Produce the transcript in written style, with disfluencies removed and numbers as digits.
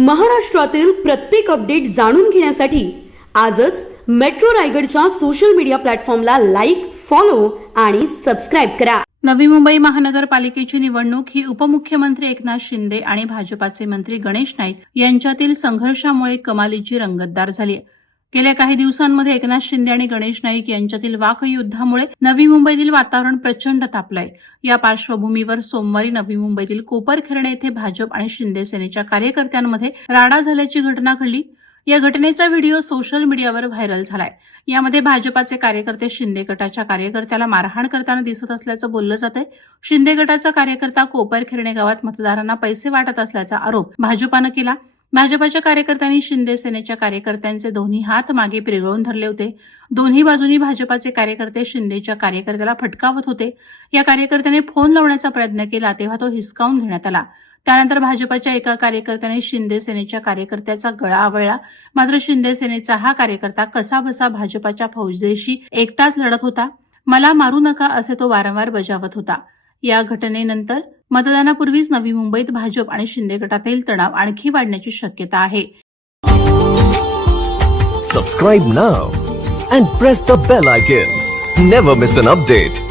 महाराष्ट्रातील प्रत्येक अपडेट जाणून घेण्यासाठी आजच मेट्रो रायगडच्या सोशल मीडिया प्लॅटफॉर्मला लाईक, फॉलो आणि सबस्क्राइब करा. नवी मुंबई महानगरपालिकेची निवडणूक ही उपमुख्यमंत्री एकनाथ शिंदे आणि भाजपाचे मंत्री गणेश नाईक यांच्यातील संघर्षामुळे कमालीची रंगतदार झाली आहे. गेल्या काही दिवसांमध्ये एकनाथ शिंदे आणि गणेश नाईक यांच्यातील वाकयुद्धामुळे नवी मुंबईतील वातावरण प्रचंड तापलंय. या पार्श्वभूमीवर सोमवारी नवी मुंबईतील कोपरखैरणे येथे भाजप आणि शिंदे सेनेच्या कार्यकर्त्यांमध्ये राडा झाल्याची घटना घडली. या घटनेचा व्हिडिओ सोशल मीडियावर व्हायरल झालाय. यामध्ये भाजपाचे कार्यकर्ते शिंदे गटाच्या कार्यकर्त्याला मारहाण करताना दिसत असल्याचं बोललं जातंय. शिंदे गटाचा कार्यकर्ता कोपरखैरणे गावात मतदारांना पैसे वाटत असल्याचा आरोप भाजपानं केला. भाजपाच्या कार्यकर्त्यांनी शिंदे सेनेच्या कार्यकर्त्यांचे दोन्ही हात मागे पिरगळून धरले होते. दोन्ही बाजूनी भाजपाचे कार्यकर्ते शिंदेच्या कार्यकर्त्याला फटकावत होते. या कार्यकर्त्याने फोन लावण्याचा प्रयत्न केला तेव्हा तो हिसकावून घेण्यात आला. त्यानंतर भाजपाच्या एका कार्यकर्त्याने शिंदे सेनेच्या कार्यकर्त्याचा गळा आवळला. मात्र शिंदे सेनेचा हा कार्यकर्ता कसाबसा भाजपाच्या फौजेशी एकटाच लढत होता. मला मारू नका असे तो वारंवार बजावत होता. या घटनेनंतर मतदानापूर्वीच नवी मुंबईत भाजप आणि शिंदे गटातील तणाव आणखी वाढण्याची शक्यता आहे. Subscribe now and press the bell icon. Never miss an update.